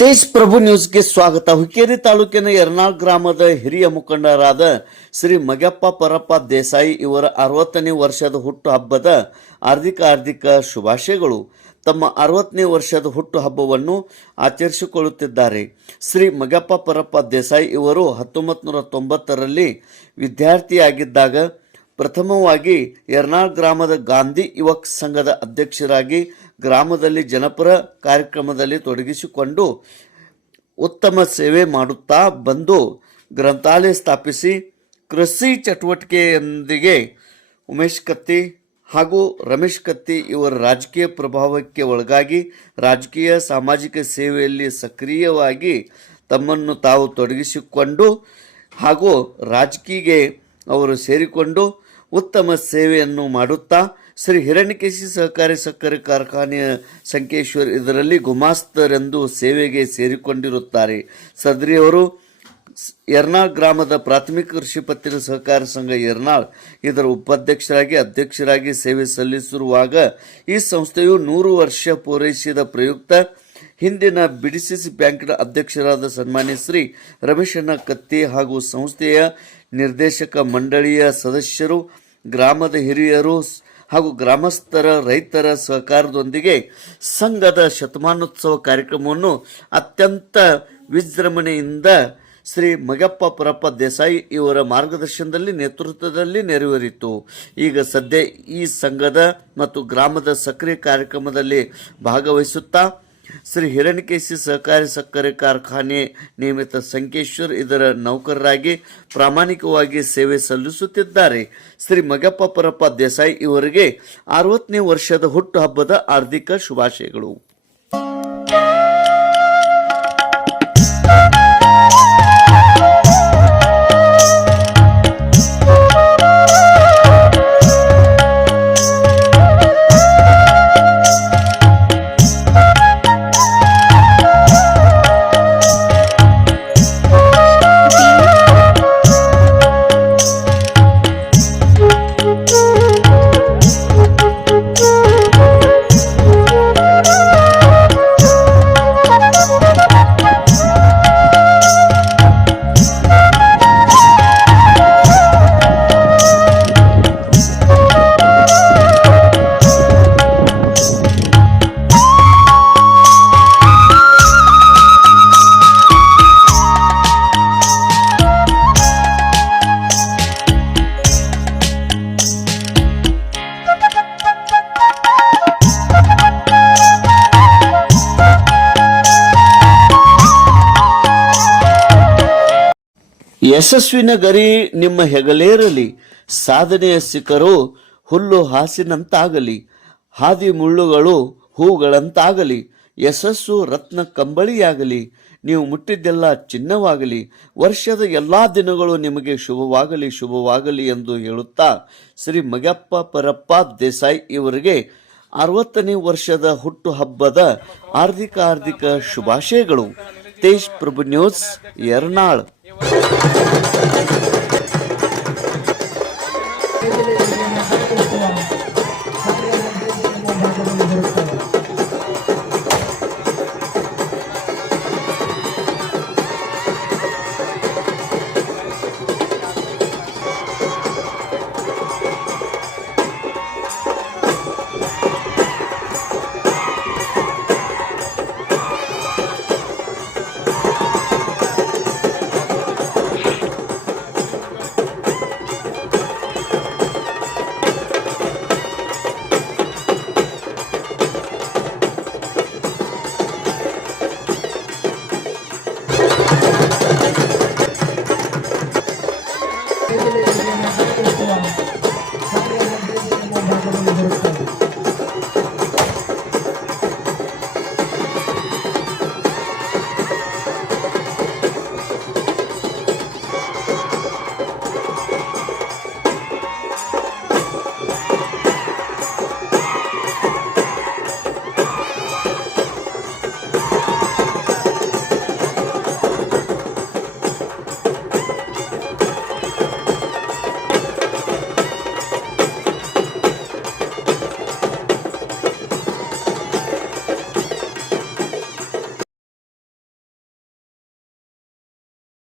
ತೇಜ್ ಪ್ರಭು ನ್ಯೂಸ್ಗೆ ಸ್ವಾಗತ. ಹುಕ್ಕೇರಿ ತಾಲೂಕಿನ ಯರ್ನಾಳ್ ಗ್ರಾಮದ ಹಿರಿಯ ಮುಖಂಡರಾದ ಶ್ರೀ ಮಗ್ಯಪ್ಪ ಪರಪ್ಪ ದೇಸಾಯಿ ಇವರ 60ನೇ ವರ್ಷದ ಹುಟ್ಟು ಹಬ್ಬದ ಹಾರ್ದಿಕ ಶುಭಾಶಯಗಳು. ತಮ್ಮ 60ನೇ ವರ್ಷದ ಹುಟ್ಟು ಹಬ್ಬವನ್ನು ಆಚರಿಸಿಕೊಳ್ಳುತ್ತಿದ್ದಾರೆ. ಶ್ರೀ ಮಗ್ಯಪ್ಪ ಪರಪ್ಪ ದೇಸಾಯಿ ಇವರು 1990ರಲ್ಲಿ ವಿದ್ಯಾರ್ಥಿಯಾಗಿದ್ದಾಗ ಪ್ರಥಮವಾಗಿ ಯರ್ನಾಳ್ ಗ್ರಾಮದ ಗಾಂಧಿ ಯುವಕ ಸಂಘದ ಅಧ್ಯಕ್ಷರಾಗಿ ಗ್ರಾಮದಲ್ಲಿ ಜನಪರ ಕಾರ್ಯಕ್ರಮದಲ್ಲಿ ತೊಡಗಿಸಿಕೊಂಡು ಉತ್ತಮ ಸೇವೆ ಮಾಡುತ್ತಾ ಬಂದು ಗ್ರಂಥಾಲಯ ಸ್ಥಾಪಿಸಿ ಕೃಷಿ ಚಟುವಟಿಕೆಯೊಂದಿಗೆ ಉಮೇಶ್ ಕತ್ತಿ ಹಾಗೂ ರಮೇಶ್ ಕತ್ತಿ ಇವರ ರಾಜಕೀಯ ಪ್ರಭಾವಕ್ಕೆ ಒಳಗಾಗಿ ರಾಜಕೀಯ ಸಾಮಾಜಿಕ ಸೇವೆಯಲ್ಲಿ ಸಕ್ರಿಯವಾಗಿ ತಮ್ಮನ್ನು ತಾವು ತೊಡಗಿಸಿಕೊಂಡು ಹಾಗೂ ರಾಜಕೀಯಕ್ಕೆ ಅವರು ಸೇರಿಕೊಂಡು ಉತ್ತಮ ಸೇವೆಯನ್ನು ಮಾಡುತ್ತಾ ಶ್ರೀ ಹಿರಣ್ಯಕೇಶಿ ಸಹಕಾರಿ ಸಕ್ಕರೆ ಕಾರ್ಖಾನೆಯ ಸಂಕೇಶ್ವರ್ ಇದರಲ್ಲಿ ಗುಮಾಸ್ತರೆಂದು ಸೇವೆಗೆ ಸೇರಿಕೊಂಡಿರುತ್ತಾರೆ. ಸದ್ರಿಯವರು ಯರ್ನಾಳ್ ಗ್ರಾಮದ ಪ್ರಾಥಮಿಕ ಕೃಷಿ ಪತ್ತಿನ ಸಹಕಾರ ಸಂಘ ಯರ್ನಾಳ್ ಇದರ ಅಧ್ಯಕ್ಷರಾಗಿ ಸೇವೆ ಸಲ್ಲಿಸಿರುವಾಗ ಈ ಸಂಸ್ಥೆಯು 100 ವರ್ಷ ಪೂರೈಸಿದ ಪ್ರಯುಕ್ತ ಹಿಂದಿನ ಬಿಡಿಸಿಸಿ ಬ್ಯಾಂಕಿನ ಅಧ್ಯಕ್ಷರಾದ ಸನ್ಮಾನ್ಯ ಶ್ರೀ ರಮೇಶಣ್ಣ ಕತ್ತಿ ಹಾಗೂ ಸಂಸ್ಥೆಯ ನಿರ್ದೇಶಕ ಮಂಡಳಿಯ ಸದಸ್ಯರು, ಗ್ರಾಮದ ಹಿರಿಯರು ಹಾಗೂ ಗ್ರಾಮಸ್ಥರ ರೈತರ ಸಹಕಾರದೊಂದಿಗೆ ಸಂಘದ ಶತಮಾನೋತ್ಸವ ಕಾರ್ಯಕ್ರಮವನ್ನು ಅತ್ಯಂತ ವಿಜೃಂಭಣೆಯಿಂದ ಶ್ರೀ ಮಗ್ಯಪ್ಪ ಪರಪ್ಪ ದೇಸಾಯಿ ಇವರ ಮಾರ್ಗದರ್ಶನದಲ್ಲಿ ನೇತೃತ್ವದಲ್ಲಿ ನೆರವೇರಿತು. ಈಗ ಸದ್ಯ ಈ ಸಂಘದ ಮತ್ತು ಗ್ರಾಮದ ಸಕ್ರಿಯ ಕಾರ್ಯಕ್ರಮದಲ್ಲಿ ಭಾಗವಹಿಸುತ್ತಾ ಶ್ರೀ ಹಿರಣ್ಯಕೇಶಿ ಸಹಕಾರಿ ಸಕ್ಕರೆ ಕಾರ್ಖಾನೆ ನಿಯಮಿತ ಸಂಕೇಶ್ವರ್ ಇದರ ನೌಕರರಾಗಿ ಪ್ರಾಮಾಣಿಕವಾಗಿ ಸೇವೆ ಸಲ್ಲಿಸುತ್ತಿದ್ದಾರೆ. ಶ್ರೀ ಮಗ್ಯಪ್ಪ ಪರಪ್ಪ ದೇಸಾಯಿ ಇವರಿಗೆ 60ನೇ ವರ್ಷದ ಹುಟ್ಟು ಹಬ್ಬದ ಹಾರ್ದಿಕ ಶುಭಾಶಯಗಳು. ಯಶಸ್ವಿನ ಗರಿ ನಿಮ್ಮ ಹೆಗಲೇರಲಿ, ಸಾಧನೆಯ ಶಿಖರು ಹುಲ್ಲು ಹಾಸಿನಂತಾಗಲಿ, ಹಾದಿ ಮುಳ್ಳುಗಳು ಹೂಗಳಂತಾಗಲಿ, ಯಶಸ್ಸು ರತ್ನ ಕಂಬಳಿಯಾಗಲಿ, ನೀವು ಮುಟ್ಟಿದ್ದೆಲ್ಲ ಚಿನ್ನವಾಗಲಿ, ವರ್ಷದ ಎಲ್ಲಾ ದಿನಗಳು ನಿಮಗೆ ಶುಭವಾಗಲಿ ಎಂದು ಹೇಳುತ್ತಾ ಶ್ರೀ ಮಗ್ಯಪ್ಪ ಪರಪ್ಪ ದೇಸಾಯಿ ಇವರಿಗೆ 60ನೇ ವರ್ಷದ ಹುಟ್ಟು ಹಬ್ಬದ ಹಾರ್ದಿಕ ಶುಭಾಶಯಗಳು. ತೇಜ್ ಪ್ರಭು ನ್ಯೂಸ್, ಯರ್ನಾಳ್.